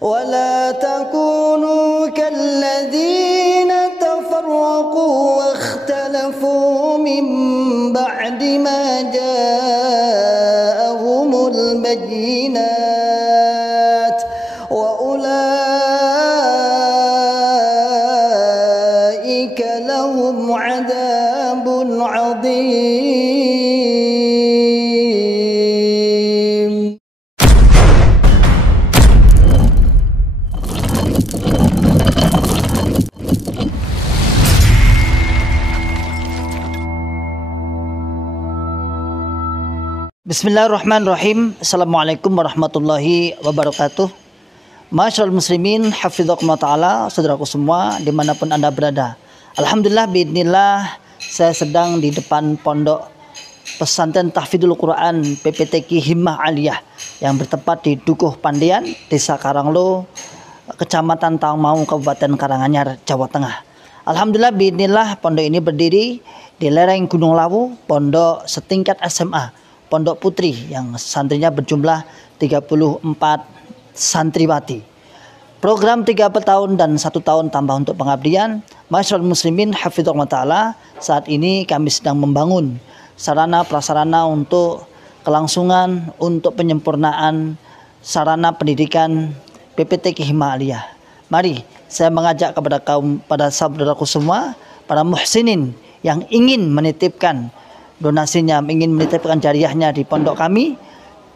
ولا تكونوا كالذين تفرقوا واختلفوا من بعد ما جاءهم البينات وأولئك لهم عذاب عظيم. Bismillahirrahmanirrahim. Assalamualaikum warahmatullahi wabarakatuh. Masyarul muslimin, hafizakumullah ta'ala, saudaraku semua dimanapun anda berada. Alhamdulillah, biidznillah, saya sedang di depan pondok pesantren tahfidzul Quran PPTQ Himmah Aliyah yang bertempat di Dukuh Pandian, Desa Karanglo, Kecamatan Tangmau, Kabupaten Karanganyar, Jawa Tengah. Alhamdulillah, biidznillah, pondok ini berdiri di lereng Gunung Lawu, pondok setingkat SMA, Pondok Putri, yang santrinya berjumlah 34 santriwati. Program 3 tahun dan 1 tahun tambah untuk pengabdian. Masyarul muslimin, hafizakumullah ta'ala, saat ini kami sedang membangun sarana prasarana untuk kelangsungan, untuk penyempurnaan sarana pendidikan PPTQ Himmah Aliyah. Mari saya mengajak pada saudaraku semua, para muhsinin yang ingin menitipkan donasinya, ingin menitipkan jariahnya di pondok kami,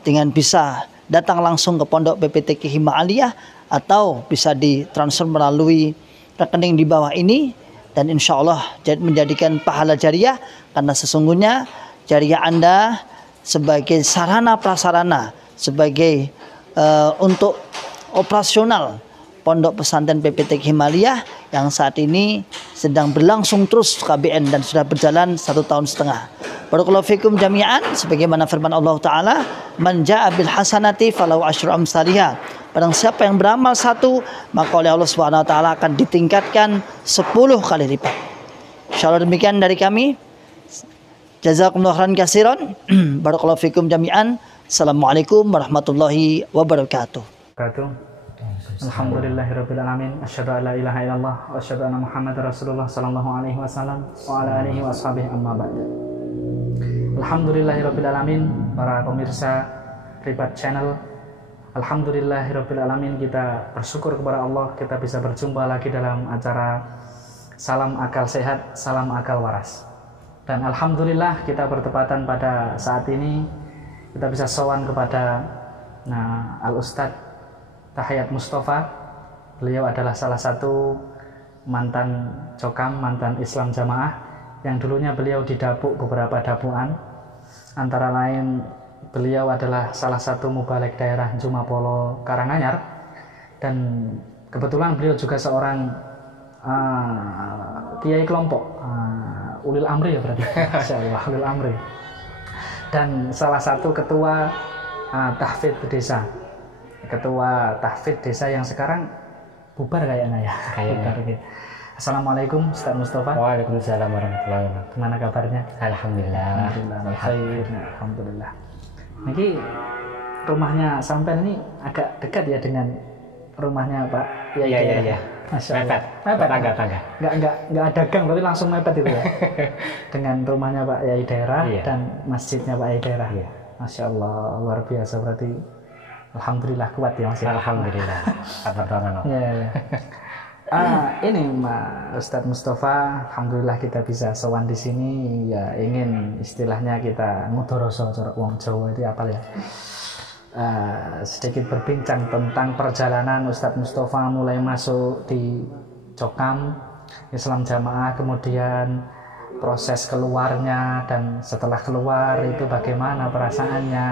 dengan bisa datang langsung ke pondok PPTQ Himmah Aliyah atau bisa ditransfer melalui rekening di bawah ini, dan insya Allah menjadikan pahala jariah, karena sesungguhnya jariah Anda sebagai sarana prasarana, sebagai untuk operasional pondok pesantren PPTQ Himmah Aliyah yang saat ini sedang berlangsung terus KBN dan sudah berjalan 1 tahun setengah. Barakallahu fikum jami'an, sebagaimana firman Allah Ta'ala, man ja'a bil hasanati falahu asyru amsalihha. Barang siapa yang beramal 1, maka oleh Allah Subhanahu wa taala akan ditingkatkan 10 kali lipat. Insyaallah demikian dari kami. Jazakumullahu khairan katsiran. Barakallahu fikum jami'an. Assalamualaikum warahmatullahi wabarakatuh. Alhamdulillahirabbil alamin, asyhadu an la ilaha illallah wa asyhadu anna Muhammadar Rasulullah sallallahu alaihi wasallam wa ala alihi washabihi amma ba'd. Alhamdulillahirabbil alamin, para pemirsa Ribat Channel. Alhamdulillahirabbil alamin, kita bersyukur kepada Allah kita bisa berjumpa lagi dalam acara Salam Akal Sehat, Salam Akal Waras. Dan alhamdulillah kita bertepatan pada saat ini kita bisa sowan kepada Al-Ustadz Tahiyat Mustafa. Beliau adalah salah satu mantan Cokam, mantan Islam Jamaah, yang dulunya beliau didapuk beberapa dapuan. Antara lain beliau adalah salah satu mubalik daerah Jumapolo Karanganyar, dan kebetulan beliau juga seorang kiai kelompok, ulil amri ya berarti, insyaallah ulil amri, dan salah satu ketua tahfidz desa. Ketua tahfidz desa yang sekarang bubar kayaknya ya. Bubar, gitu. Assalamualaikum Ustaz Mustafa. Waalaikumsalam warahmatullahi wabarakatuh. Gimana kabarnya? Alhamdulillah. Alhamdulillah. Ini rumahnya sampean ini agak dekat ya dengan rumahnya Pak Yai. Iya. Masya Allah. Mepet. Tangga. Nggak ada gang, tapi langsung mepet itu ya. Dengan rumahnya Pak Yai daerah dan masjidnya Pak Yai daerah. Iya. Masya Allah, luar biasa berarti. Alhamdulillah kuat ya Mas. Alhamdulillah. Ya. Ini Ustadz Mustafa, alhamdulillah kita bisa sowan di sini, ya ingin istilahnya kita ngudoroso cara wong Jawa itu apa ya? Sedikit berbincang tentang perjalanan Ustadz Mustafa mulai masuk di Cokam Islam Jamaah, kemudian proses keluarnya, dan setelah keluar itu bagaimana perasaannya,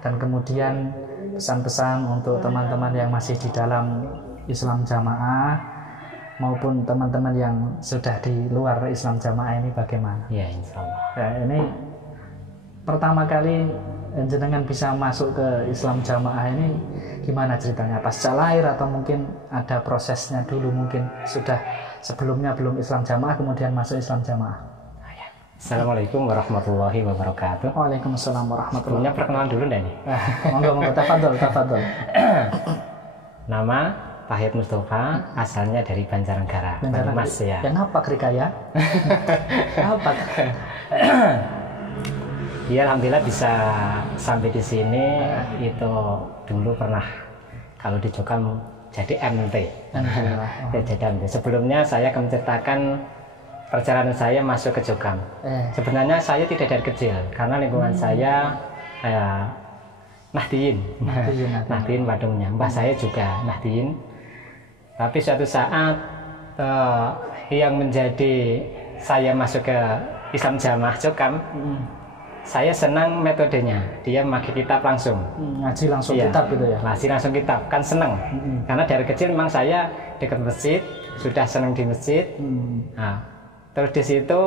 dan kemudian pesan-pesan untuk teman-teman yang masih di dalam Islam Jamaah maupun teman-teman yang sudah di luar Islam Jamaah ini bagaimana? Ya, insyaallah. Ya, ini pertama kali jenengan bisa masuk ke Islam Jamaah ini gimana ceritanya? Pasca lahir atau mungkin ada prosesnya dulu, mungkin sudah sebelumnya belum Islam Jamaah kemudian masuk Islam Jamaah? Assalamualaikum warahmatullahi wabarakatuh. Waalaikumsalam warahmatullahi wabarakatuh. Perkenalan dulu nih. Monggo, tafadhol. Nama Pahit Mustafa, asalnya dari Banjarnegara, Banyumas ya. Yang apa Krikaya? Apa? Ya alhamdulillah bisa sampai di sini. Itu dulu pernah kalau di Jokam jadi MT. Ya, jadi MT. Sebelumnya saya akan menceritakan perjalanan saya masuk ke Jokam. Sebenarnya saya tidak dari kecil karena lingkungan saya Nahdiyin, Padungnya. Mbah saya juga Nahdiyin. Tapi suatu saat yang menjadi saya masuk ke Islam Jamaah Jokam, saya senang metodenya. Dia memakai kitab langsung. Ngaji langsung kitab gitu ya? Ngaji langsung kitab, kan senang. Karena dari kecil memang saya dekat masjid, sudah senang di masjid. Nah, terus di situ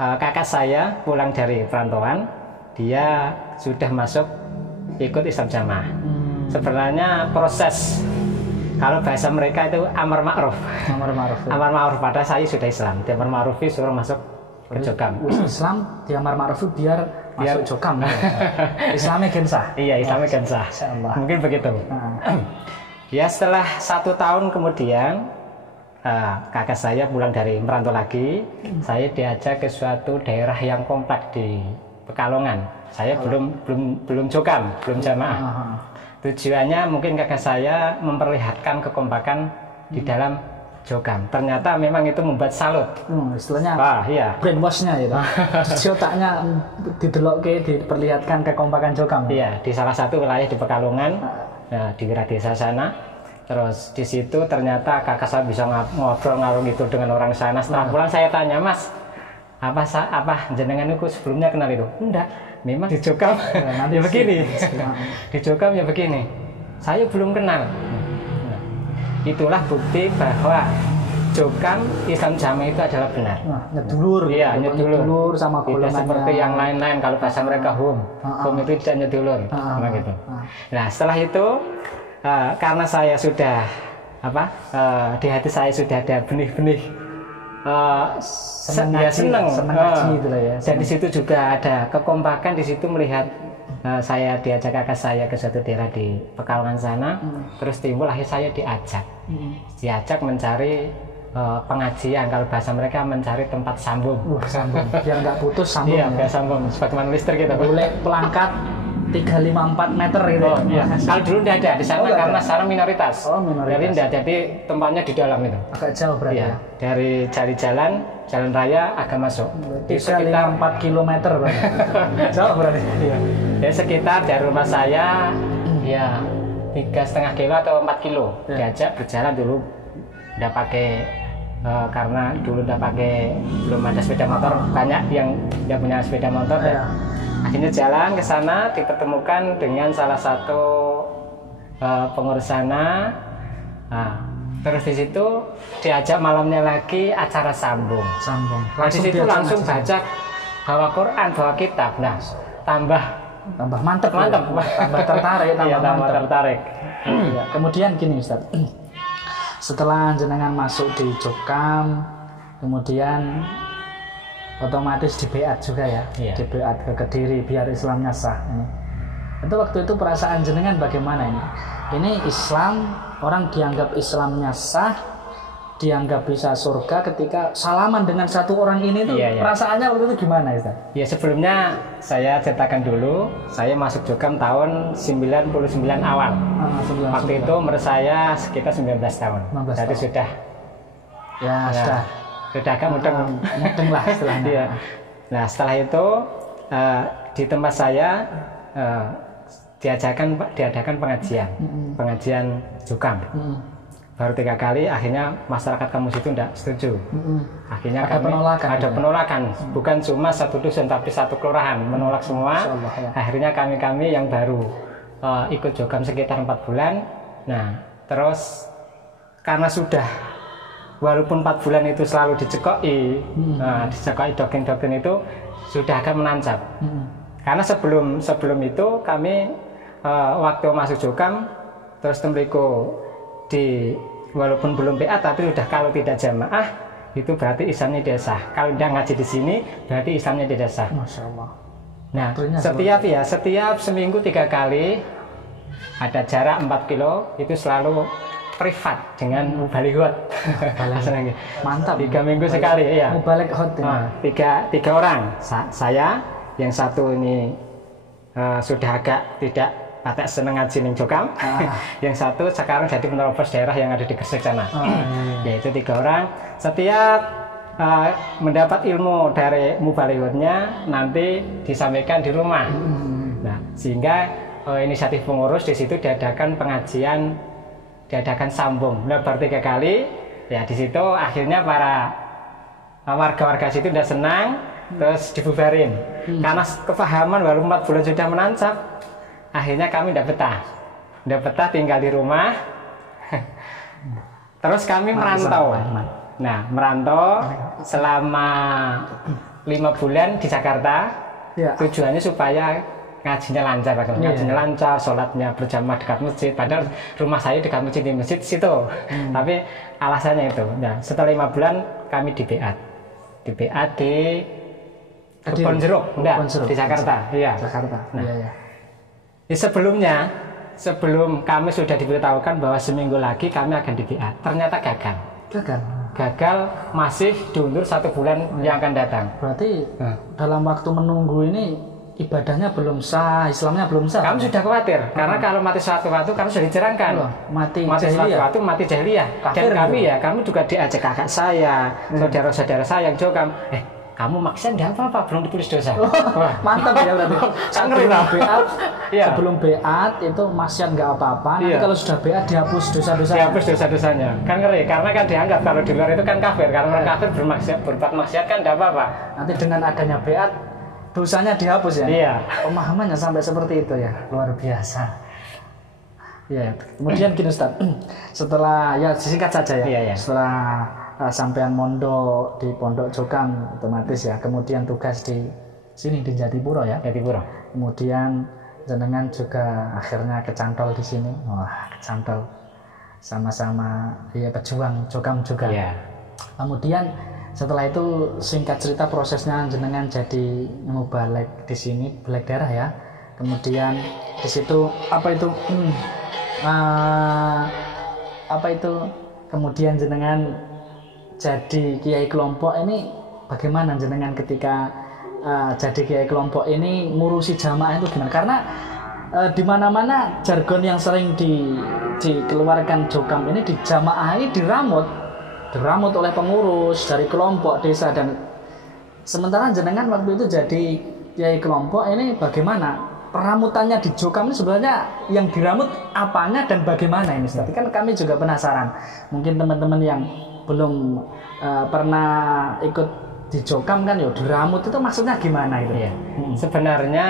kakak saya pulang dari perantauan, dia sudah masuk ikut Islam Jamaah. Sebenarnya proses, kalau bahasa mereka itu amar ma'ruf. Amar ma'ruf, padahal saya sudah Islam. Di amar ma'ruf suruh masuk ke Jokam. Islam di amar ma'ruf biar masuk Jokam. Islamnya gensah. Iya, Islamnya gensah. Mungkin begitu. Ya setelah 1 tahun kemudian kakak saya pulang dari merantau lagi. Saya diajak ke suatu daerah yang kompak di Pekalongan. Saya belum Jokam, belum jamaah. Tujuannya mungkin kakak saya memperlihatkan kekompakan di dalam Jokam. Ternyata memang itu membuat salut. Istilahnya iya. brainwash-nya gitu. Di otaknya didelokke, diperlihatkan kekompakan Jokam. Iya, di salah satu wilayah di Pekalongan, di Wiradesa sana. Terus di situ ternyata kakak saya bisa ngobrol ngalung itu dengan orang sana. Setelah pulang saya tanya, Mas, apa jenengan itu sebelumnya kenal itu? Enggak, memang di Jokam ya begini. Di Jokam ya begini. Saya belum kenal. Itulah bukti bahwa Jokam Islam Jamaah itu adalah benar. Nyedulur. Iya, nyedulur sama golongannya. Tidak seperti yang lain-lain, kalau bahasa mereka home itu tidak nyedulur. Gitu. Nah, setelah itu karena saya sudah di hati saya sudah ada benih-benih senang ngaji gitu lah ya. Dan di situ juga ada kekompakan. Di situ melihat saya diajak kakak saya ke suatu daerah di Pekalongan sana. Terus timbul akhirnya saya diajak mencari pengajian. Kalau bahasa mereka mencari tempat sambung. Sambung biar nggak putus sambung. Iya, biar sambung sebagaimana listrik gitu. Boleh pelangkat 3-5-4 meter gitu. Iya. Kalau dulu tidak ada di sana karena sekarang minoritas. Minoritas. Jadi tidak, jadi tempatnya di dalam itu. Agak jauh berarti. Iya. Dari cari jalan raya agak masuk. 3-5-4 kilometer berarti. Jauh berarti. Iya. Jadi sekitar dari rumah saya ya 3,5 kilo atau 4 kilo. Diajak berjalan dulu. Tidak pakai karena dulu belum ada sepeda motor. Banyak yang tidak punya sepeda motor. Akhirnya jalan ke sana, dipertemukan dengan salah satu pengurus sana. Terus di situ diajak malamnya lagi acara sambung. Nah, di situ langsung baca bawa Quran, bawa kitab. Nah, tambah mantep. Tambah tertarik, tambah tertarik. Ya, kemudian gini Ustaz. Setelah jenengan masuk di Jokam, kemudian otomatis di beat juga ya, di beat ke Kediri biar Islamnya sah. Itu waktu itu perasaan jenengan bagaimana ini? Ini Islam, orang dianggap Islamnya sah, dianggap bisa surga ketika salaman dengan satu orang ini tuh perasaannya waktu itu gimana Ustaz? Ya sebelumnya saya ceritakan dulu, saya masuk Jokam tahun 99 awal. Waktu itu umur saya sekitar 19 tahun. Jadi sudah. Sudah agak mudeng lah istilahnya. Nah setelah itu di tempat saya diadakan pengajian Jokam. Baru 3 kali, akhirnya masyarakat kampus itu tidak setuju. Akhirnya ada penolakan. Bukan cuma satu dusun tapi satu kelurahan menolak semua. Akhirnya kami yang baru ikut Jokam sekitar 4 bulan. Nah terus karena sudah walaupun 4 bulan itu selalu dicekoki, doktrin itu sudah agak menancap. Karena sebelum itu kami waktu masuk Jokam terus tembiku walaupun belum PA tapi sudah kalau tidak jamaah itu berarti Islamnya tidak sah. Kalau tidak ngaji di sini berarti Islamnya tidak sah. Masya Allah. Nah setiap seminggu 3 kali ada jarak 4 kilo itu selalu privat dengan mubalighot. Mantap. 3 minggu sekali, iya. Mubalighot. Tiga orang. Saya yang satu ini sudah agak tidak patek seneng ngaji ning Jokam. Yang satu sekarang jadi penerobos daerah yang ada di Gresik sana. Yaitu 3 orang. Setiap mendapat ilmu dari mubalighotnya nanti disampaikan di rumah. Nah, sehingga inisiatif pengurus di situ diadakan pengajian, diadakan sambung lebar 3 kali. Ya di situ akhirnya para warga-warga situ udah senang, terus dibubarin. Karena kepahaman baru 4 bulan sudah menancap, akhirnya kami udah betah tinggal di rumah. Terus kami merantau. Nah, merantau selama 5 bulan di Jakarta. Tujuannya supaya ngajinya lancar, ngajinya lancar, sholatnya berjamaah dekat masjid. Padahal rumah saya dekat masjid, di masjid situ. Tapi alasannya itu. Nah, setelah 5 bulan kami di BA di Kebon Jeruk, di Jakarta. Iya. Jakarta. Nah, sebelum kami sudah diberitahukan bahwa seminggu lagi kami akan di BA, ternyata gagal, masih diundur 1 bulan yang akan datang. Berarti dalam waktu menunggu ini ibadahnya belum sah, Islamnya belum sah. Kami sudah khawatir karena kalau mati sewaktu-waktu kami sudah dicerangkan. Mati sewaktu-waktu mati jahiliyah. Dan kami juga diajak kakak saya, saudara-saudara saya yang Jokam. Kamu maksiat enggak apa-apa, belum ditulis dosa. Mantap ya berarti. Sebelum beat itu maksiat enggak apa-apa. Nanti kalau sudah beat dihapus dosa-dosanya. Dihapus dosa-dosanya. Kan ngeri karena kan dianggap kalau di luar itu kan kafir. Karena orang kafir berbuat maksiat kan enggak apa-apa. Nanti dengan adanya beat dosanya dihapus ya. Iya. Pemahamannya sampai seperti itu ya. Luar biasa. Ya, kemudian gini Ustaz. Setelah ya singkat saja ya. Iya. Setelah sampean mondok di Pondok Jokam otomatis ya, kemudian tugas di sini di Jatipuro ya. Jatipuro. Kemudian jenengan juga akhirnya kecantol di sini. Wah, kecantol. Sama-sama ya pejuang Jokam juga. Iya. Kemudian setelah itu singkat cerita prosesnya jenengan jadi mubalek di sini, balek daerah ya. Kemudian di situ apa itu kemudian jenengan jadi kiai kelompok ini. Bagaimana jenengan ketika jadi kiai kelompok ini ngurusi jamaah itu gimana? Karena di mana-mana jargon yang sering dikeluarkan Jokam ini di jamaah ini diramut oleh pengurus dari kelompok desa, dan sementara jenengan waktu itu jadi kiai kelompok ini, bagaimana peramutannya di Jokam ini sebenarnya yang diramut apanya dan bagaimana ini? Tapi kan kami juga penasaran, mungkin teman-teman yang belum pernah ikut di Jokam kan ya diramut itu maksudnya gimana itu ya? Sebenarnya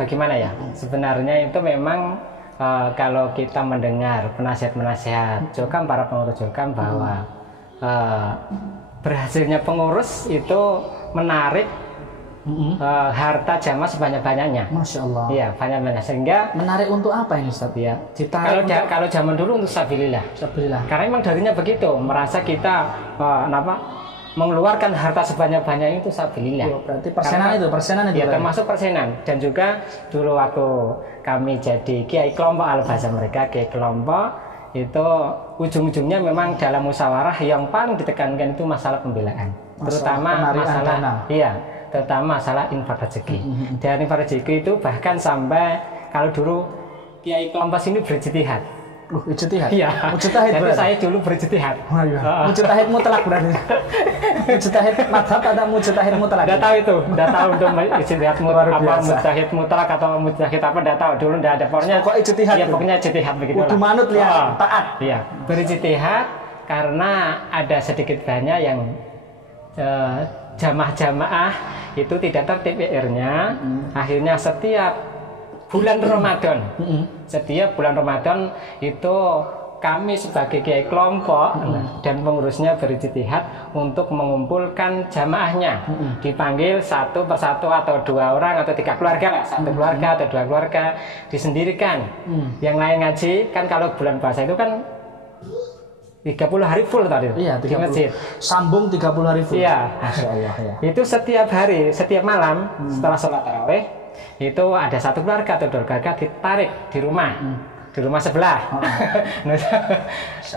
bagaimana ya? Sebenarnya itu memang kalau kita mendengar penasihat-penasihat Jokam, para pengurus Jokam bahwa berhasilnya pengurus itu menarik harta jamaah sebanyak-banyaknya. Masya Allah. Iya, banyak-banyak, sehingga menarik untuk apa ini Ustaz ya? Kalau zaman dulu untuk sabilillah. Karena memang darinya begitu, merasa kita mengeluarkan harta sebanyak-banyaknya itu sabilillah. Berarti persenan itu ya, termasuk persenan. Dan juga dulu waktu kami jadi kiai kelompok, bahasa mereka kiai kelompok, itu ujung-ujungnya memang dalam musyawarah yang paling ditekankan itu masalah pembelaan, terutama masalah infak rezeki. Dan infak rezeki itu bahkan sampai kalau dulu kiai kelompok ini berjitihad. Ijtihad? Iya. Mujtahid. Jadi saya dulu berjitihad. Mujtahid mutlak berarti. Mujtahid madhab atau mujtahid mutlak? Udah tahu itu, udah tahu untuk ijtihad apa mujtahid mutlak atau mujtahid apa, udah tahu. Dulu udah ada pokoknya. Kok ijtihad? Iya, pokoknya ijtihad begitu lah. Kudu manut ya, taat. Iya, berjitihad karena ada sedikit banyak yang jamaah-jamaah itu tidak tertib PR-nya. Akhirnya setiap bulan Ramadan, setiap bulan Ramadan itu kami sebagai kiai kelompok dan pengurusnya berijtihad untuk mengumpulkan jamaahnya, dipanggil satu persatu atau 2 orang atau 3 keluarga, satu keluarga atau 2 keluarga, disendirikan. Yang lain ngaji kan, kalau bulan puasa itu kan 30 hari full tadi iya, di masjid. Sambung 30 hari full. Iya. Masya Allah ya. Itu setiap hari, setiap malam setelah sholat tarawih itu ada 1 keluarga atau 2 keluarga ditarik di rumah. di rumah sebelah.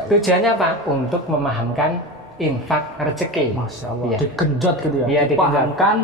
Tujuannya apa? Untuk memahamkan infak rezeki. Masya Allah. Iya. Digenjot gitu ya. Iya, dipahamkan,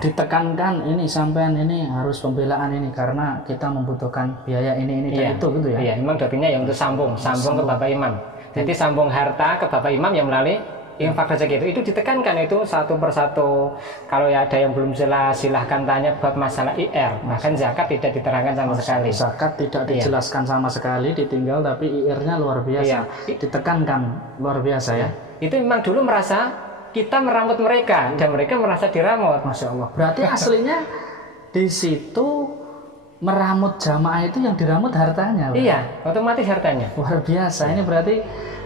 ditekankan ini sampean ini harus pembelaan ini karena kita membutuhkan biaya ini dan itu gitu ya. Iya, memang doktrinnya ya untuk sambung ke Bapak Imam. Jadi sambung harta ke Bapak Imam yang melalui infak rezeki itu ditekankan itu satu persatu. Kalau ya ada yang belum jelas silahkan tanya bab masalah IR. Bahkan zakat tidak diterangkan sama sekali. Zakat tidak dijelaskan sama sekali, ditinggal, tapi IR-nya luar biasa. Ditekankan luar biasa ya. Itu memang dulu merasa kita meramut mereka dan mereka merasa diramut. Masya Allah. Berarti aslinya di situ meramut jamaah itu yang diramut hartanya. Iya, otomatis hartanya. Luar biasa. Ini berarti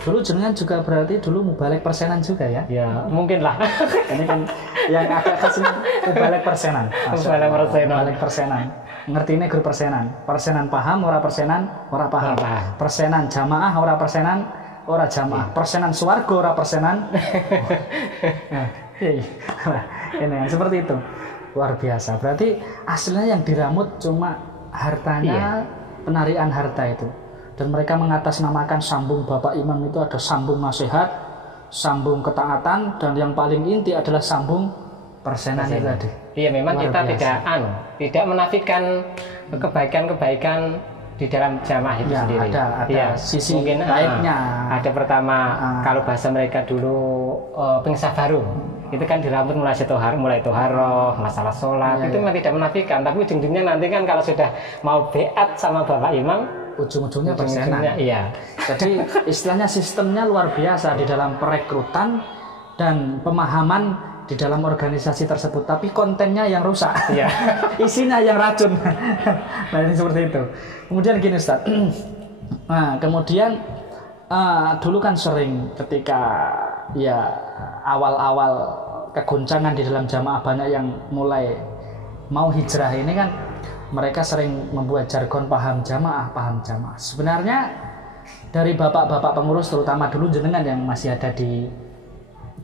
dulu jenengan juga berarti dulu mubalek persenan juga ya? Ya, mungkin lah. Ini kan yang agak kasih mubalek persenan. Mubalek persenan. Ngerti ini grup persenan. Persenan paham, ora persenan, ora paham. Persenan jamaah, ora persenan, ora jamaah. Persenan swarga, ora persenan. Ini yang seperti itu. Luar biasa. Berarti aslinya yang diramut cuma hartanya, penarian harta itu. Dan mereka mengatasnamakan sambung Bapak Imam itu ada sambung nasihat, sambung ketaatan, dan yang paling inti adalah sambung persenan itu tadi. Iya, memang luar kita biasa. tidak menafikan kebaikan-kebaikan di dalam jamaah itu sendiri. Ada sisi mungkin baiknya. Ada pertama kalau bahasa mereka dulu pengsabaru. Itu kan dirambut mulai toharoh, masalah sholat. Itu memang tidak menafikan. Tapi ujung-ujungnya nanti kan kalau sudah mau beat sama Bapak Imam, ujung-ujungnya persenan. Iya. Jadi istilahnya sistemnya luar biasa di dalam perekrutan dan pemahaman di dalam organisasi tersebut, tapi kontennya yang rusak. Iya. Isinya yang racun. Nah, ini seperti itu. Kemudian gini Ustaz. Nah, kemudian dulu kan sering ketika ya awal-awal kegoncangan di dalam jamaah banyak yang mulai mau hijrah ini kan mereka sering membuat jargon paham jamaah. Sebenarnya dari bapak-bapak pengurus terutama dulu jenengan yang masih ada di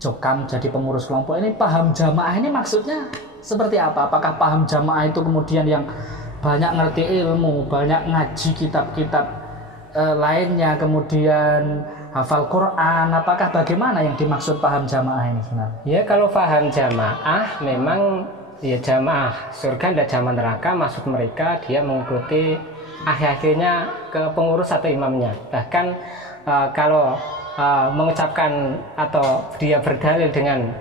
Jokam jadi pengurus kelompok ini, paham jamaah ini maksudnya seperti apa? Apakah paham jamaah itu kemudian yang banyak ngerti ilmu, banyak ngaji kitab-kitab lainnya, kemudian hafal Quran? Apakah bagaimana yang dimaksud paham jamaah ini sebenarnya? Ya, kalau paham jamaah memang ya jamaah surga dan jamaah neraka, maksud mereka dia mengikuti akhir-akhirnya ke pengurus atau imamnya. Bahkan kalau mengucapkan atau dia berdalil dengan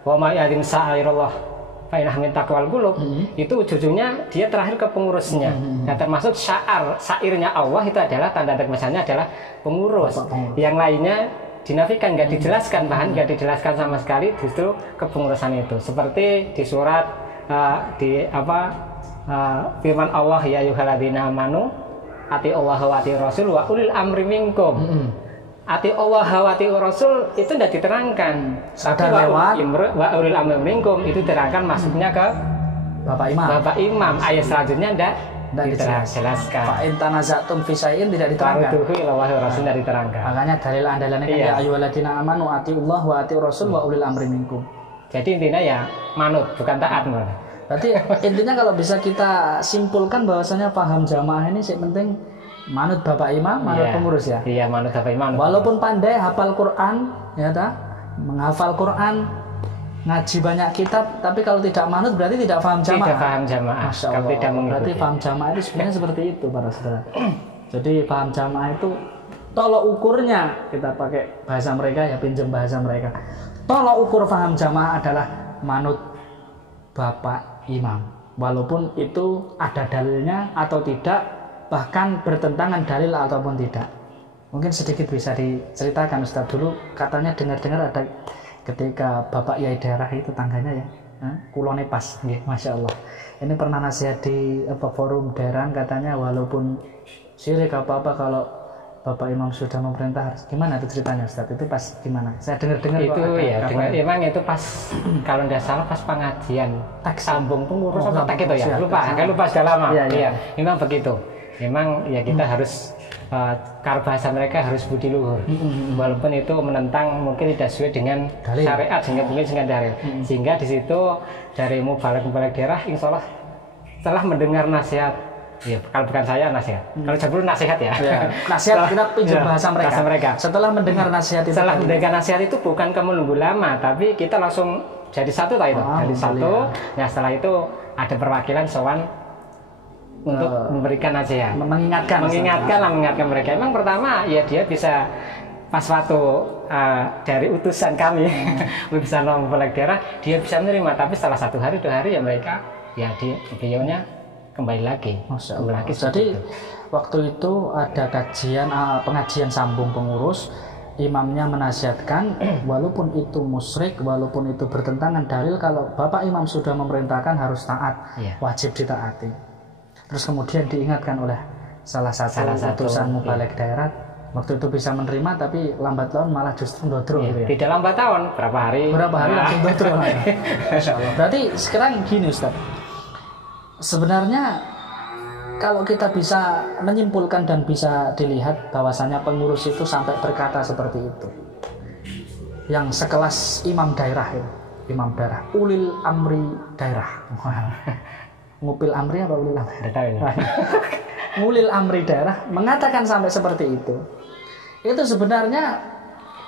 wa ma ya'lim sa'irullah fa inna min taqwal qulub, itu ujung-ujungnya dia terakhir ke pengurusnya. Dan termasuk syairnya Allah itu adalah tanda misalnya adalah pengurus. Yang lainnya dinafikan, nggak dijelaskan, bahkan nggak dijelaskan sama sekali justru kepengurusan itu. Seperti di surat firman Allah ya ayyuhalladzina amanu ati Allah wa ati Rasul wa ulil amri minkum. Ati Allah wa ati Rasul itu tidak diterangkan. Tapi wa ulil amri minkum itu diterangkan maksudnya ke Bapak Imam. Ayat selanjutnya tidak dijelaskan. Fa in tanazatum fi syai'in tidak diterangkan. Itu Rasul tidak diterangkan. Makanya dalil andalannya kan ya ayyuhalladzina amanu ati Allah wa ati Rasul wa ulil amri minkum. Jadi intinya ya manut, bukan taat. Berarti intinya kalau bisa kita simpulkan bahwasanya paham jamaah ini sih penting manut Bapak Imam, manut pengurus ya. Iya, manut Bapak Imam. Walaupun pandai hafal Quran, ya menghafal Quran, ngaji banyak kitab, tapi kalau tidak manut berarti tidak paham jamaah. Tidak paham jamaah. Masya Allah. Tidak berarti paham jamaah itu sebenarnya seperti itu para saudara. Jadi paham jamaah itu tolok ukurnya, kita pakai bahasa mereka ya, pinjam bahasa mereka. Tolok ukur paham jamaah adalah manut Bapak Imam. Walaupun itu ada dalilnya atau tidak, bahkan bertentangan dalil ataupun tidak. Mungkin sedikit bisa diceritakan Ustaz. Dulu katanya dengar-dengar ada ketika Bapak Yai daerah itu tangganya ya, kulone pas, Masya Allah. Ini pernah nasihat di forum daerah, katanya walaupun syirik apa-apa kalau Bapak Imam sudah memerintah, gimana itu ceritanya Ustaz? Itu pas gimana? Saya dengar-dengar itu ya, emang itu pas kalau tidak salah pas pengajian tak sambung pengurus atau tak gitu ya, lupa sudah lama. Iya, memang begitu. Memang ya kita harus kalau bahasa mereka harus budi luhur, walaupun itu menentang mungkin tidak sesuai dengan syariat sehingga mungkin dengan dalil. Sehingga di situ dari mubalek daerah insya Allah setelah mendengar nasihat ya kalau bukan saya nasihat. Kalau Jabul nasihat ya. Nasihat kita pinjam bahasa mereka. Setelah mendengar nasihat itu. Setelah mendengar nasihat itu bukan kamu nunggu lama, tapi kita langsung jadi satu itu. Jadi satu. Ya setelah itu ada perwakilan sowan untuk memberikan nasihat. Mengingatkan mereka. Emang pertama ya dia bisa pas waktu dari utusan kami utusan Mubalek daerah dia bisa menerima, tapi setelah 1 hari 2 hari ya mereka ya beliaunya kembali lagi. Jadi waktu itu ada pengajian sambung pengurus, imamnya menasihatkan walaupun itu musyrik, walaupun itu bertentangan dalil, kalau Bapak Imam sudah memerintahkan harus taat, wajib ditaati. Terus kemudian diingatkan oleh salah satu utusan Mubalek daerah, waktu itu bisa menerima, tapi lambat laun malah justru ndodro gitu ya. Tidak lambat tahun, berapa hari langsung ndodro. Masyaallah. Berarti sekarang gini Ustaz. Sebenarnya kalau kita bisa menyimpulkan dan bisa dilihat bahwasanya pengurus itu sampai berkata seperti itu. Yang sekelas imam daerah itu, imam daerah, ulil amri daerah. Ngupil amri apa ulil amri? Ulil amri daerah mengatakan sampai seperti itu. Itu sebenarnya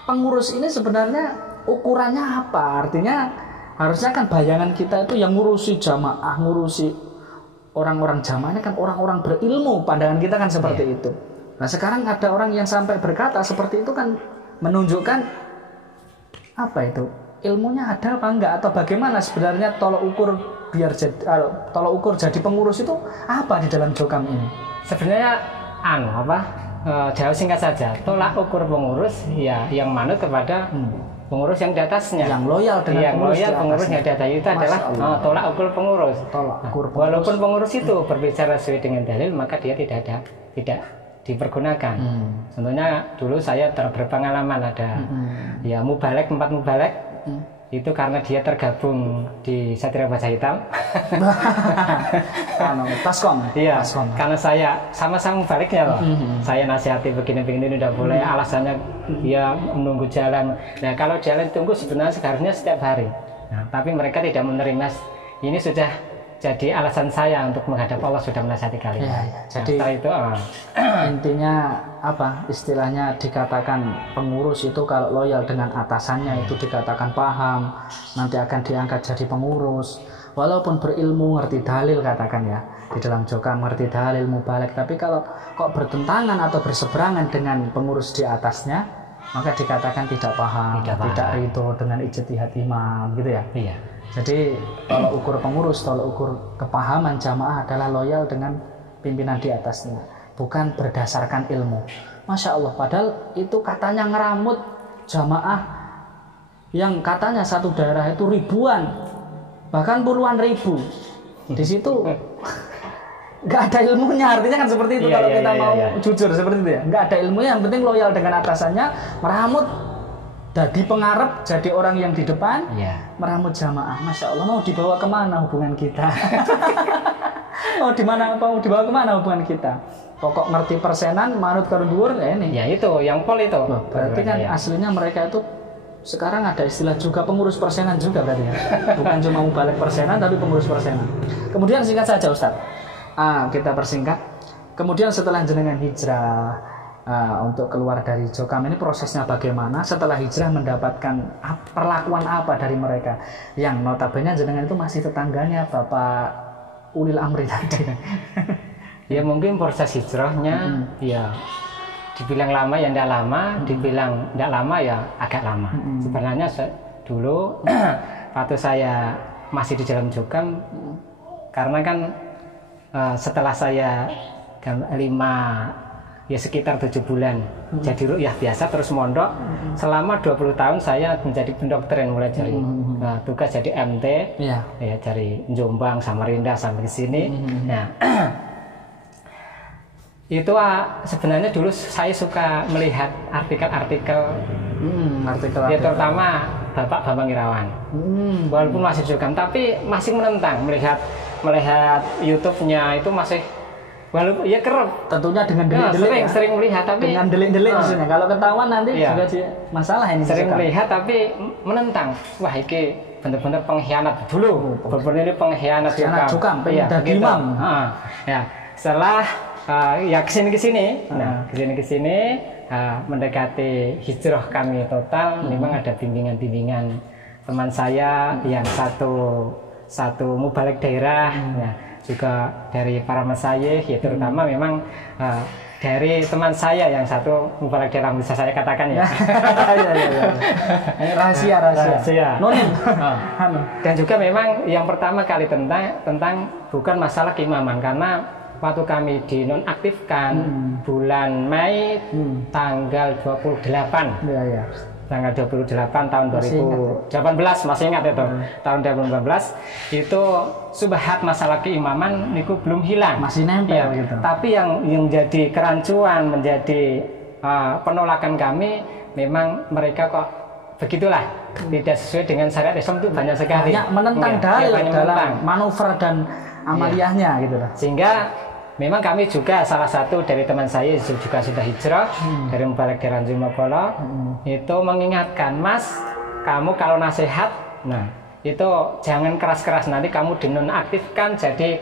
pengurus ini sebenarnya ukurannya apa? Artinya harusnya kan bayangan kita itu yang ngurusi jamaah, ngurusi orang-orang jamaahnya kan orang-orang berilmu, pandangan kita kan seperti itu. Nah sekarang ada orang yang sampai berkata seperti itu kan menunjukkan apa itu? Ilmunya ada apa enggak, atau bagaimana sebenarnya tolok ukur jadi pengurus itu apa di dalam Jokam ini? Sebenarnya jauh singkat saja, tolak ukur pengurus ya yang manut kepada pengurus yang di atasnya, yang loyal dengan pengurus yang di atas itu adalah tolak ukur pengurus. Walaupun pengurus itu berbicara sesuai dengan dalil, maka dia tidak dipergunakan. Contohnya dulu saya berpengalaman ada ya Mubalek, 4 Mubalek itu karena dia tergabung di Satria Baja Hitam. Taskom. Iya. Karena saya sama-sama baliknya loh. Saya nasihati begini-begini udah boleh. Alasannya ya menunggu jalan. Nah kalau jalan tunggu sebenarnya setiap hari. Nah, tapi mereka tidak menerima. Ini sudah jadi alasan saya untuk menghadap Allah, sudah menasihati kalian. Jadi setelah itu intinya apa? Istilahnya dikatakan pengurus itu kalau loyal dengan atasannya itu dikatakan paham, nanti akan diangkat jadi pengurus. Walaupun berilmu, ngerti dalil katakan ya. Di dalam Jokam ngerti dalil Mubalek, tapi kalau kok bertentangan atau berseberangan dengan pengurus di atasnya, maka dikatakan tidak paham, tidak ridho dengan ijtihad imam gitu ya. Iya. Jadi tolak ukur pengurus, tolak ukur kepahaman jamaah adalah loyal dengan pimpinan di atasnya, bukan berdasarkan ilmu. Masya Allah, padahal itu katanya ngeramut jamaah yang katanya satu daerah itu ribuan, bahkan puluhan ribu. Di situ nggak ada ilmunya, artinya kan seperti itu. Kalau kita mau jujur seperti itu ya, nggak ada ilmunya, yang penting loyal dengan atasannya, meramut. Jadi pengarep, jadi orang yang di depan, meramut jamaah. Masya Allah, mau dibawa kemana hubungan kita? Mau dibawa kemana hubungan kita? Pokok ngerti persenan, manut karo dhuwur ya ini. Ya itu, yang pol itu. Loh, berarti kan aslinya mereka itu sekarang ada istilah juga pengurus persenan juga berarti ya. Bukan cuma Mubalek persenan, tapi pengurus persenan. Kemudian singkat saja Ustaz. Kita persingkat. Kemudian setelah jenengan hijrah, untuk keluar dari Jokam ini prosesnya bagaimana? Setelah hijrah mendapatkan perlakuan apa dari mereka? Yang notabene jenengan itu masih tetangganya Bapak Ulil Amri tadi. Ya mungkin proses hijrahnya ya dibilang lama ya tidak lama, dibilang tidak lama ya agak lama. Sebenarnya dulu waktu saya masih di dalam Jokam, karena kan setelah saya 5 sekitar 7 bulan jadi rukyah biasa terus mondok, selama 20 tahun saya menjadi pendoktrin, mulai dari tugas jadi MT ya dari Jombang, Samarinda sampai ke sini. Nah itu sebenarnya dulu saya suka melihat artikel-artikel ya, terutama Bapak Bambang Irawan. Walaupun masih Jokam tapi masih menentang, melihat YouTube-nya itu masih walaupun ya kerap tentunya dengan delik-delik sering melihat, tapi dengan delik-delik maksudnya kalau ketahuan nanti juga masalah ini. Sering melihat tapi menentang, wah ini benar-benar pengkhianat dulu, benar-benar ini pengkhianat Jokam, Jokam, imam. Ya setelah ya kesini, nah kesini mendekati hijrah kami total, memang ada bimbingan teman saya yang satu mubalik daerah, ya, juga dari para masyayikh, ya terutama memang dari teman saya yang satu mubalik daerah, bisa saya katakan ya. Ini rahasia. Nonim. Dan juga memang yang pertama kali tentang bukan masalah keimaman, karena waktu kami dinonaktifkan bulan Mei tanggal 28. Iya. Tanggal 28 tahun 2018, masih ingat itu. Tahun 2018 itu subhat masalah keimaman niku belum hilang. Masih nempel ya, gitu. Tapi yang menjadi kerancuan, menjadi penolakan kami, memang mereka kok begitulah, tidak sesuai dengan syariat Islam itu banyak sekali. Banyak menentang dalil dalam manuver dan amaliyahnya gitu lah. Sehingga memang kami juga salah satu dari teman saya juga sudah hijrah dari Mubalik daerah Jumapolo, itu mengingatkan, Mas, kamu kalau nasihat, nah itu jangan keras-keras, nanti kamu dinonaktifkan jadi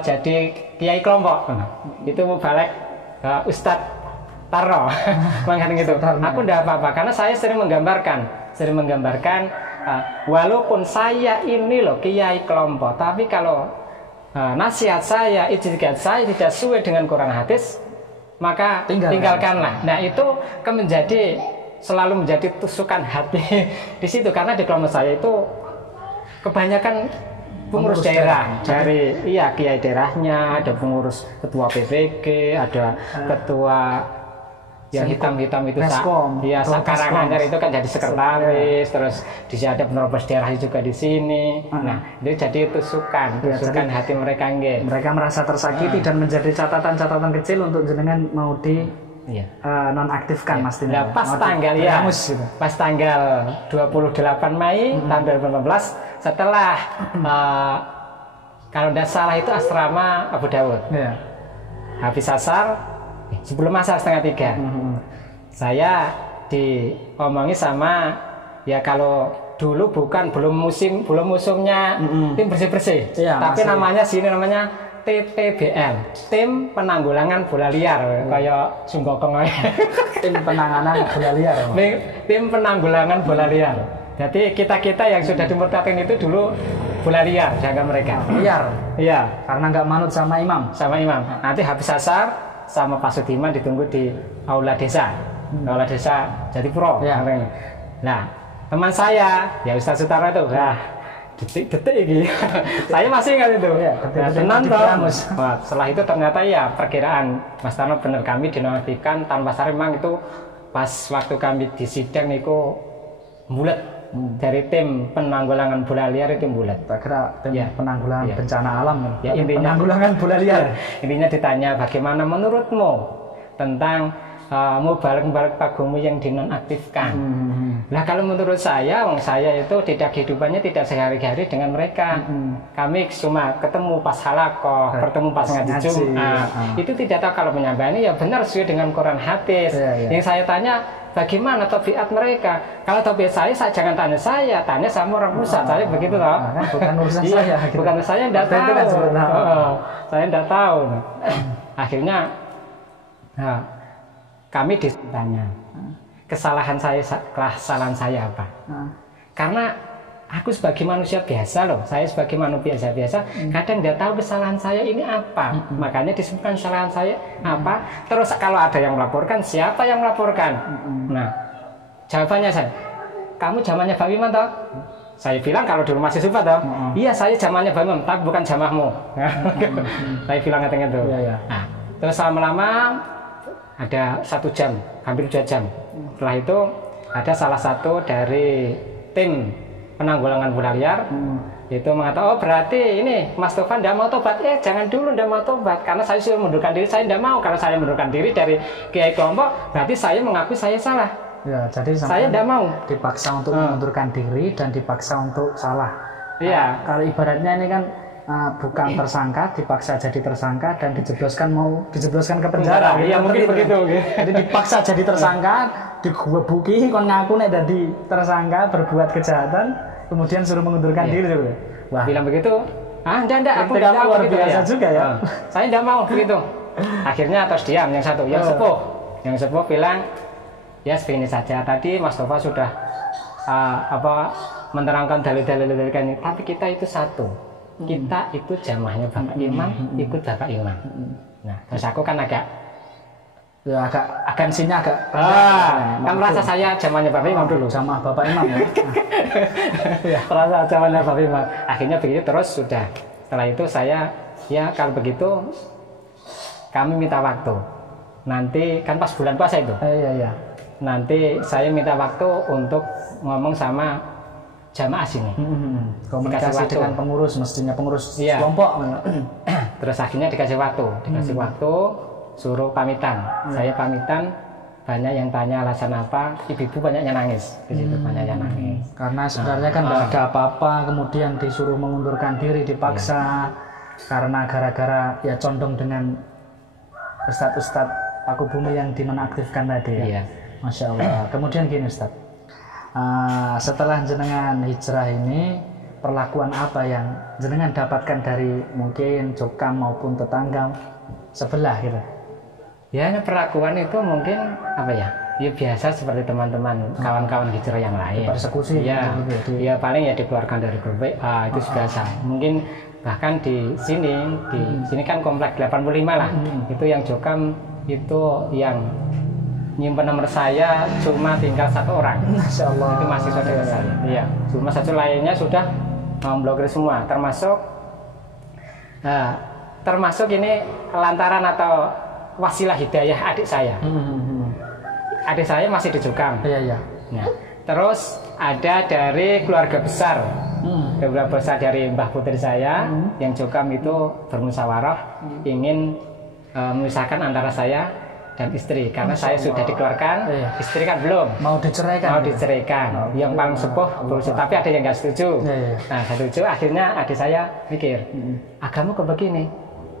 jadi kiai kelompok. Itu Mubalik Ustadz Tarno mengatakan gitu. Aku tidak apa-apa, karena saya sering menggambarkan walaupun saya ini loh kiai kelompok, tapi kalau nasihat saya, ijtihad saya tidak sesuai dengan Quran hadis, maka tinggalkanlah. Nah itu selalu menjadi tusukan hati di situ, karena di kelompok saya itu kebanyakan pengurus daerah dari kiai daerahnya, ada pengurus ketua PPG, ada ketua yang hitam-hitam itu Karanganyar itu kan jadi sekretaris, terus di sini ada penerobos daerah juga di sini. Nah, itu jadi tusukan hati mereka nggih. Mereka merasa tersakiti dan menjadi catatan-catatan kecil untuk jenengan mau di nonaktifkan Mas Tino. Nah, pas tanggal 28 Mei tahun 2018 setelah kalau tidak salah itu asrama Abu Dawud. Habis asar, sebelum asar 2:30, saya diomongi sama kalau dulu belum musimnya tim bersih-bersih, tapi namanya TPBL, tim penanggulangan bola liar, kayak Sunggokong. Tim penanganan bola liar. Tim penanggulangan bola liar. Jadi kita yang sudah dimurtadkan itu dulu bola liar, jangan mereka. Liar. Iya. Karena nggak manut sama imam. Nanti habis asar sama Pak Sudiman ditunggu di aula desa, aula desa Jatipuro. Nah, teman saya Ustaz Sutarno itu, detik-detik ini, saya masih ingat itu. Setelah itu ternyata perkiraan Mas Tarno benar, kami dinonaktifkan tanpa syarat. Memang itu pas waktu kami di sidang itu bulat. Dari tim penanggulangan bola liar itu bulat. Tak kira tim penanggulangan bencana alam. Intinya penanggulangan bola liar. Intinya ditanya, bagaimana menurutmu tentang Mubalik Pagumu yang dinonaktifkan? Nah, kalau menurut saya itu kehidupannya tidak sehari-hari dengan mereka. Kami cuma ketemu pas halakoh, bertemu pas ngaji Jumat. Itu tidak tahu kalau menyampaikan ya benar sesuai dengan Quran hadis. Yang saya tanya, bagaimana tabiat mereka? Kalau tabiat saya jangan tanya saya, tanya sama orang pusat. Saya begitu toh. Bukan urusan saya. Bukan saya tidak tahu. Saya tidak tahu. Akhirnya kami ditanya, kesalahan saya apa? Karena aku sebagai manusia biasa loh, saya sebagai manusia biasa kadang tidak tahu kesalahan saya ini apa. Makanya disebutkan kesalahan saya apa. Terus kalau ada yang melaporkan, siapa yang melaporkan? Nah, jawabannya kamu zamannya Pak Wiman toh? Saya bilang kalau dulu masih Sufa toh? Iya, saya zamannya Pak Wiman, tapi bukan jamahmu. Saya bilang katanya itu. Nah, terus lama-lama ada 1 jam, hampir 2 jam. Setelah itu ada salah satu dari tim penanggulangan bola liar itu mengatakan, berarti ini Mas Tovan tidak mau tobat. Jangan dulu tidak mau tobat, karena saya sudah mundurkan diri. Saya tidak mau, kalau saya mundurkan diri dari kiai kelompok, berarti saya mengakui saya salah. Jadi saya tidak mau dipaksa untuk mengundurkan diri dan dipaksa untuk salah. Kalau ibaratnya ini kan bukan tersangka, dipaksa jadi tersangka dan dijebloskan ke penjara. Iya, mungkin begitu. Jadi dipaksa jadi tersangka, digebuki kon ngaku nek dadi tersangka berbuat kejahatan, kemudian suruh mengundurkan diri. Wah, bilang begitu, Enggak, aku enggak mau luar begitu biasa ya. juga ya. Saya enggak mau begitu. Akhirnya terus diam yang satu, yang sepuh bilang, ya begini saja. Tadi Mas Tova sudah menerangkan dalil-dalil ini, tapi kita itu satu. Kita itu jamaahnya Bapak Imam, ikut Bapak Imam. Nah, terus aku kan agak agensinya agak kan merasa saya jamaahnya Bapak Imam dulu. Jamaah Bapak Imam ya. Merasa jamaahnya Bapak Imam. Akhirnya begitu terus sudah. Setelah itu saya, ya kalau begitu kami minta waktu. Nanti kan pas bulan puasa itu. Iya. Nanti saya minta waktu untuk ngomong sama jamaah sini. Komunikasi dengan pengurus, mestinya pengurus kelompok. Terus akhirnya dikasih waktu, suruh pamitan. Saya pamitan, banyak yang tanya alasan apa, ibu-ibu banyaknya nangis di situ, banyaknya nangis. Karena sebenarnya kan tidak ada apa-apa, kemudian disuruh mengundurkan diri, dipaksa, karena gara-gara ya condong dengan ustadz Paku Bumi yang dinonaktifkan tadi ya. Iya. Masya Allah. Kemudian gini Ustadz, setelah jenengan hijrah ini, perlakuan apa yang jenengan dapatkan dari mungkin Jokam maupun tetangga sebelah gitu? Ya perlakuan itu mungkin apa ya? Ya biasa seperti teman-teman kawan-kawan hijrah yang lain. Persekusi. Ya, ya paling ya dikeluarkan dari grup WA itu biasa. Mungkin bahkan di sini kan komplek 85 lah. Itu yang Jokam itu yang nyimpen nomor saya cuma tinggal 1 orang. Masya Allah. Itu masih saudara saya. Iya. Cuma 1 lainnya sudah memblokir semua, termasuk ini lantaran atau wasilah hidayah adik saya. Adik saya masih di Jokam. Iya. Nah, terus ada dari keluarga besar. Keluarga besar dari Mbah Putri saya yang Jokam itu bermusyawarah ingin memisahkan antara saya dan istri karena saya sudah dikeluarkan, istri kan belum mau diceraikan. Yang paling sepuh berusaha, tapi ada yang nggak setuju. Nah, setuju, akhirnya adik saya mikir, agama kok begini.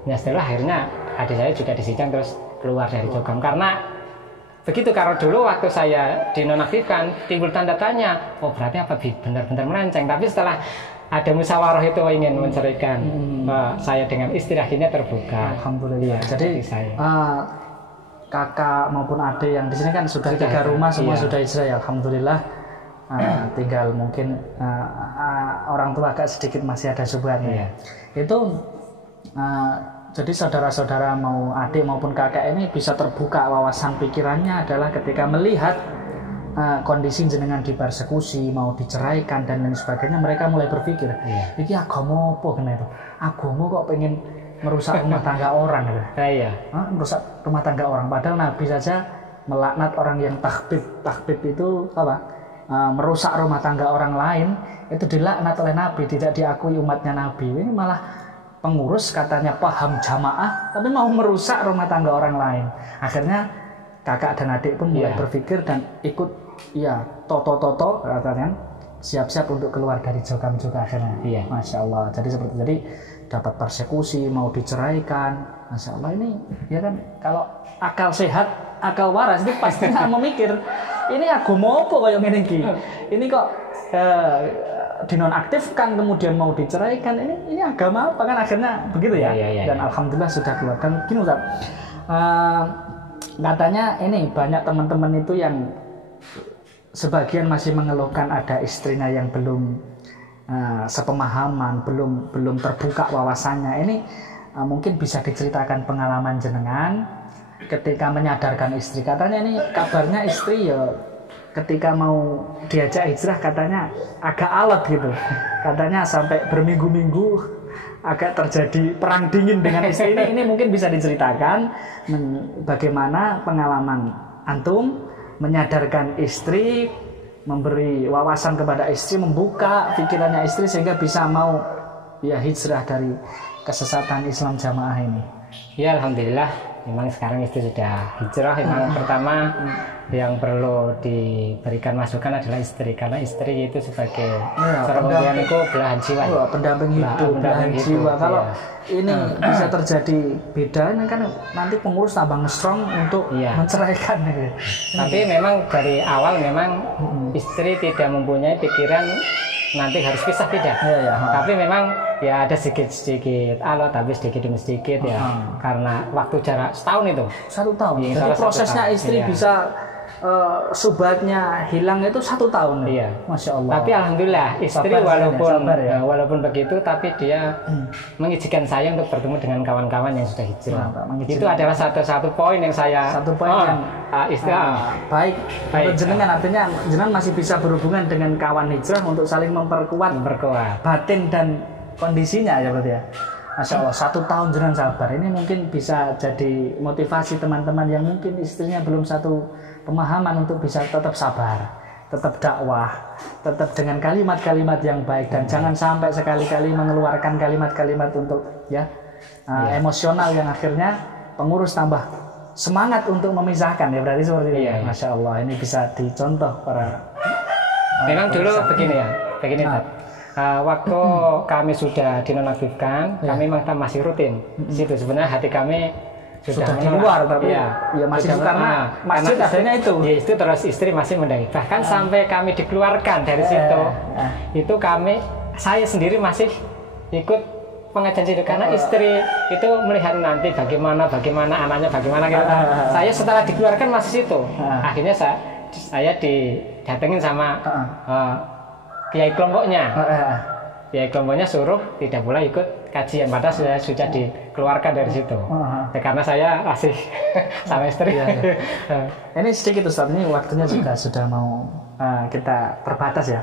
Nah, setelah akhirnya adik saya juga disidang terus keluar dari Jokam karena begitu. Kalau dulu waktu saya dinonaktifkan timbul tanda tanya, oh berarti apa benar-benar melenceng. Tapi setelah ada musyawarah itu ingin menceraikan saya dengan istri, akhirnya terbuka. Alhamdulillah. Jadi saya kakak maupun adik yang di sini kan sudah 3 rumah semua sudah hijrah ya, alhamdulillah. Tinggal mungkin orang tua agak sedikit masih ada subhatnya. Itu jadi saudara-saudara mau adik maupun kakak ini bisa terbuka wawasan pikirannya adalah ketika melihat kondisi jenengan dipersekusi, mau diceraikan dan lain sebagainya, mereka mulai berpikir, iki agama apa kena itu? Agama kok pengen merusak rumah tangga orang gitu. Merusak rumah tangga orang, padahal Nabi saja melaknat orang yang takhbib itu apa? Merusak rumah tangga orang lain itu dilaknat oleh Nabi, tidak diakui umatnya Nabi. Ini malah pengurus katanya paham jamaah tapi mau merusak rumah tangga orang lain. Akhirnya kakak dan adik pun mulai berpikir dan ikut toto katanya siap-siap untuk keluar dari Jokam juga akhirnya. Masya Allah. Jadi dapat persekusi, mau diceraikan. Masya Allah, ini ya kan kalau akal sehat, akal waras itu pastinya memikir ini agama apa kayak ngene iki. Ini kok dinonaktifkan kemudian mau diceraikan, ini agama apa kan, akhirnya begitu ya. Dan alhamdulillah sudah keluar. Dan gini Ustaz, katanya ini banyak teman-teman itu yang sebagian masih mengeluhkan ada istrinya yang belum sepemahaman, belum terbuka wawasannya. Ini mungkin bisa diceritakan pengalaman jenengan ketika menyadarkan istri. Katanya ini kabarnya istri ya ketika mau diajak hijrah katanya agak alot gitu. Katanya sampai berminggu-minggu agak terjadi perang dingin dengan istri. Ini mungkin bisa diceritakan bagaimana pengalaman antum menyadarkan istri, memberi wawasan kepada istri, membuka pikirannya istri sehingga bisa mau hijrah dari kesesatan Islam jamaah ini. Ya alhamdulillah, memang sekarang istri sudah hijrah. Memang pertama yang perlu diberikan masukan adalah istri, karena istri itu sebagai seorang perempuan itu belahan jiwa. Pendamping hidup, belahan jiwa. Kalau ini bisa terjadi beda, ini kan nanti pengurus tambah nge-strong untuk menceraikan. Tapi memang dari awal memang istri tidak mempunyai pikiran nanti harus pisah tidak. Tapi memang ya ada sedikit alot, tapi sedikit demi sedikit ya. Karena waktu jarak setahun itu. 1 tahun. Iya, Jadi prosesnya tahun. istri Iya. bisa subatnya hilang itu 1 tahun. Iya. Masya Allah. Tapi alhamdulillah istri Sabar ya. walaupun begitu, tapi dia mengizinkan saya untuk bertemu dengan kawan-kawan yang sudah hijrah. Itu adalah satu poin yang saya. Satu poin yang istri baik. Menurut jenengan, artinya jenengan masih bisa berhubungan dengan kawan hijrah untuk saling memperkuat batin dan kondisinya ya berarti ya. Masya Allah, 1 tahun jenengan sabar. Ini mungkin bisa jadi motivasi teman-teman yang mungkin istrinya belum satu pemahaman untuk bisa tetap sabar, tetap dakwah, tetap dengan kalimat-kalimat yang baik, dan jangan sampai sekali-kali mengeluarkan kalimat-kalimat untuk emosional yang akhirnya pengurus tambah semangat untuk memisahkan ya, berarti seperti itu. Masya Allah, ini bisa dicontoh para memang dulu begini ya, begini waktu kami sudah dinonaktifkan, kami memang masih rutin di situ. Sebenarnya hati kami sudah di luar, tapi ya masih karena masjid adanya itu. Ya, itu terus istri masih mendaki. Bahkan sampai kami dikeluarkan dari situ, itu saya sendiri masih ikut pengajian situ karena istri itu melihat nanti bagaimana anaknya bagaimana gitu. Saya setelah dikeluarkan masih situ. Akhirnya saya didatengin sama kiai kelompoknya. Kiai kelompoknya suruh tidak boleh ikut kajian, padahal saya sudah dikeluarkan dari situ. Karena saya masih sama istri. Ini sedikit Ustaz, ini waktunya juga sudah mau kita terbatas ya.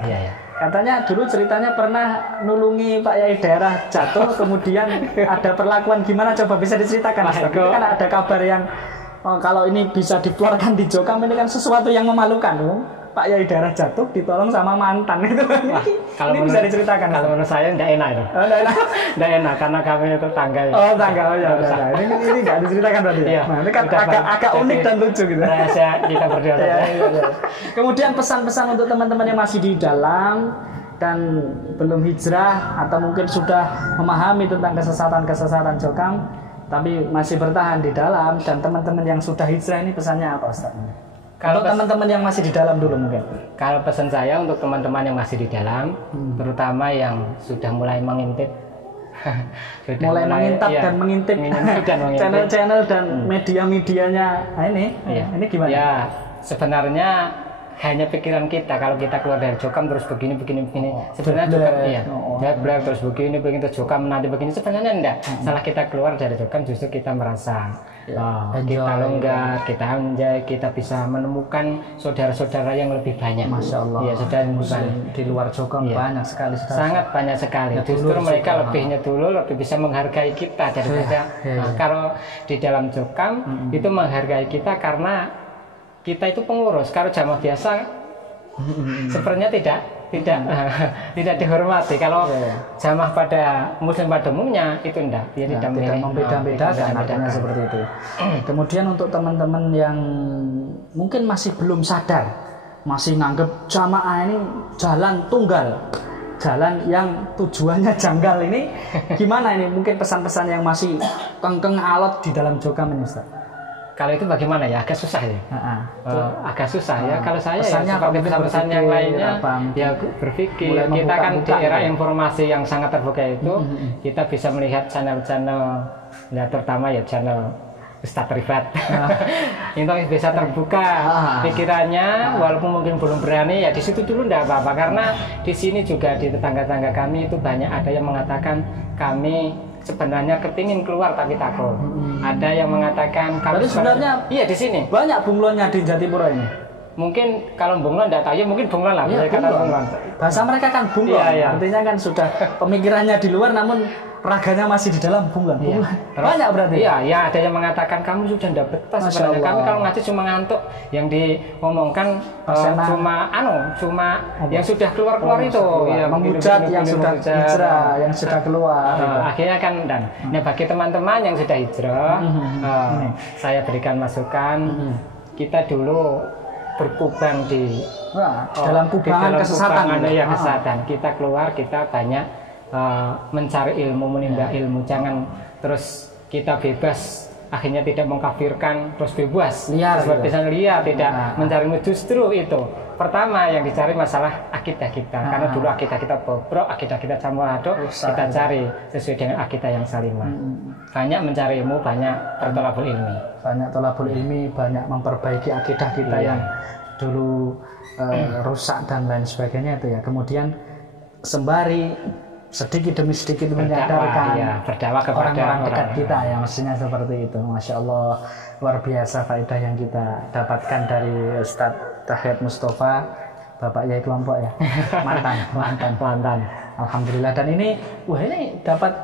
Katanya dulu ceritanya pernah nulungi Pak Yai daerah jatuh, kemudian ada perlakuan gimana, coba bisa diceritakan Ustaz? Itu kan ada kabar yang kalau ini bisa dikeluarkan di Jokam, ini kan sesuatu yang memalukan. Pak Yai daerah jatuh ditolong sama mantan itu. Ini bisa diceritakan. Kalau menurut saya tidak enak itu. Tidak enak karena kami itu tangga. Tangga. Ini nggak diceritakan berarti. Nah, ini kan agak unik dan lucu gitu. Rahasia kita berdua saja. Kemudian pesan-pesan untuk teman-teman yang masih di dalam dan belum hijrah atau mungkin sudah memahami tentang kesesatan Jokam tapi masih bertahan di dalam, dan teman-teman yang sudah hijrah ini pesannya apa Ustaz? Kalau teman-teman yang masih di dalam dulu mungkin. Kalau pesan saya untuk teman-teman yang masih di dalam, terutama yang sudah mulai mengintip, mengintip dan mengintip channel-channel dan media-medianya. Ini gimana? Ya, sebenarnya hanya pikiran kita kalau kita keluar dari Jokam terus begini. Sebenarnya Jokam terus begini terus Jokam nanti begini. Sebenarnya enggak. Setelah kita keluar dari Jokam justru kita merasa kita longgar, kita enjoy, kita bisa menemukan saudara-saudara yang lebih banyak. Masya Allah. Ya, saudara di luar Jokam banyak sekali. Sangat banyak sekali. Justru mereka lebihnya dulu lebih bisa menghargai kita daripada kalau di dalam Jokam itu menghargai kita karena kita itu pengurus. Kalau jamaah biasa sebenarnya tidak dihormati. Kalau jamaah pada muslim pada umumnya itu tidak membeda-bedakan, artinya seperti itu. Kemudian untuk teman-teman yang mungkin masih belum sadar, masih nganggep jamaah ini jalan tunggal, jalan yang tujuannya janggal, ini gimana ini? Mungkin pesan-pesan yang masih kengkeng alot di dalam Jokam ini Ustaz. Kalau itu bagaimana ya? Agak susah ya. Agak susah ya. Kalau saya ya seperti pesan-pesan yang lainnya, ya berpikir kita kan di era informasi yang sangat terbuka itu, kita bisa melihat channel-channel, ya terutama ya channel Ustadz Rifat, itu bisa terbuka pikirannya, walaupun mungkin belum berani ya di situ dulu tidak apa-apa, karena di sini juga di tetangga-tetangga kami itu banyak ada yang mengatakan kami sebenarnya kepingin keluar tapi takut. Ada yang mengatakan kami sebenarnya iya di sini banyak bunglonnya di Jatipura ini. Mungkin kalau bunglon tidak tahu ya, mungkin bunglon lah. Bunglon. Bahasa mereka kan bunglon. Artinya kan sudah pemikirannya di luar namun raganya masih di dalam bunglon. Banyak berarti. Iya, ada yang mengatakan kamu sudah tidak betah sebenarnya. Kami kalau ngaji cuma ngantuk, yang diomongkan cuma yang sudah keluar itu, menghujat yang sudah hijrah, yang sudah keluar. Akhirnya kan bagi teman-teman yang sudah hijrah, saya berikan masukan, kita dulu berkubang di dalam kubangan kesesatan. Kesesatan. Kita keluar, kita banyak mencari ilmu, menimba ilmu. Jangan terus kita bebas akhirnya tidak mengkafirkan terus bebas Liar, seperti gitu. liar, tidak mencari justru itu pertama yang dicari masalah akidah kita, karena dulu akidah kita bobrok, akidah kita campur aduk, kita cari sesuai dengan akidah yang salimah. Banyak mencari ilmu, banyak bertolabul ilmi, banyak tolabul ilmi, banyak memperbaiki akidah kita yang dulu rusak dan lain sebagainya itu ya. Kemudian sembari sedikit demi sedikit menyadarkan berdakwah kepada orang-orang dekat kita ya, mestinya seperti itu. Masya Allah, luar biasa faedah yang kita dapatkan dari Ustadz Tahiyat Mustafa, bapaknya kelompok ya, mantan. Alhamdulillah. Dan ini, wah ini dapat,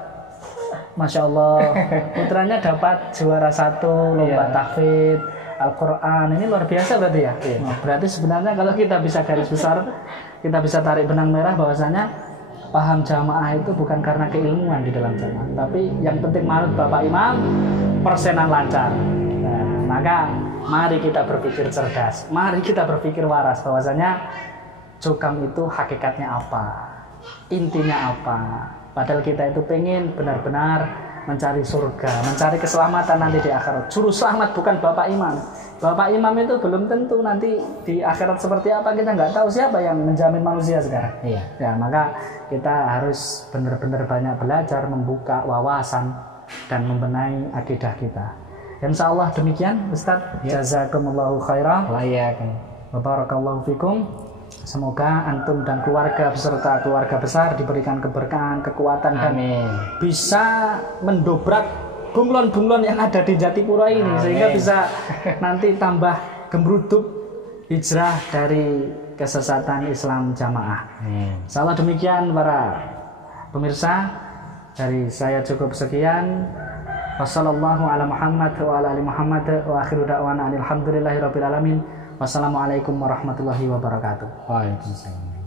Masya Allah, putranya dapat juara 1 lomba tahfidz Al-Quran. Ini luar biasa berarti ya. Nah, berarti sebenarnya kalau kita bisa garis besar, kita bisa tarik benang merah bahwasanya paham jamaah itu bukan karena keilmuan di dalam jamaah, tapi yang penting menurut Bapak Imam persenan lancar. Nah, maka mari kita berpikir cerdas, mari kita berpikir waras bahwasanya cukam itu hakikatnya apa, intinya apa. Padahal kita itu pengen benar-benar mencari surga, mencari keselamatan nanti di akhirat. Juru selamat bukan Bapak Imam. Bapak Imam itu belum tentu nanti di akhirat seperti apa, kita nggak tahu siapa yang menjamin manusia sekarang. Ya, maka kita harus benar-benar banyak belajar, membuka wawasan dan membenahi akidah kita. Insya Allah demikian, Ustadz. Jazakumullahu khairan. Wa barakallahu fikum. Semoga antum dan keluarga beserta keluarga besar diberikan keberkahan, kekuatan, dan bisa mendobrak bunglon-bunglon yang ada di Jatipura ini. Sehingga bisa nanti tambah gembruduk hijrah dari kesesatan Islam jamaah. Salah demikian para pemirsa, dari saya cukup sekian. Wassallallahu ala Muhammad wa ala ali Muhammad wa akhiru da'wana alhamdulillahirabbil alamin. Wassalamualaikum warahmatullahi wabarakatuh. Waalaikumsalam.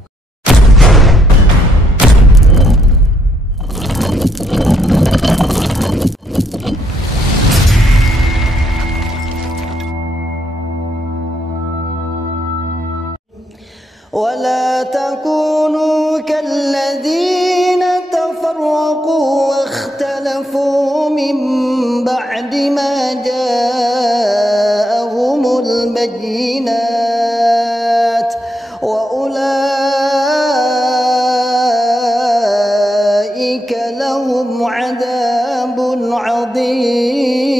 ولا تكونوا كالذين تفرقوا واختلفوا من بعد ما جاءهم البينات وأولئك لهم عذاب عظيم.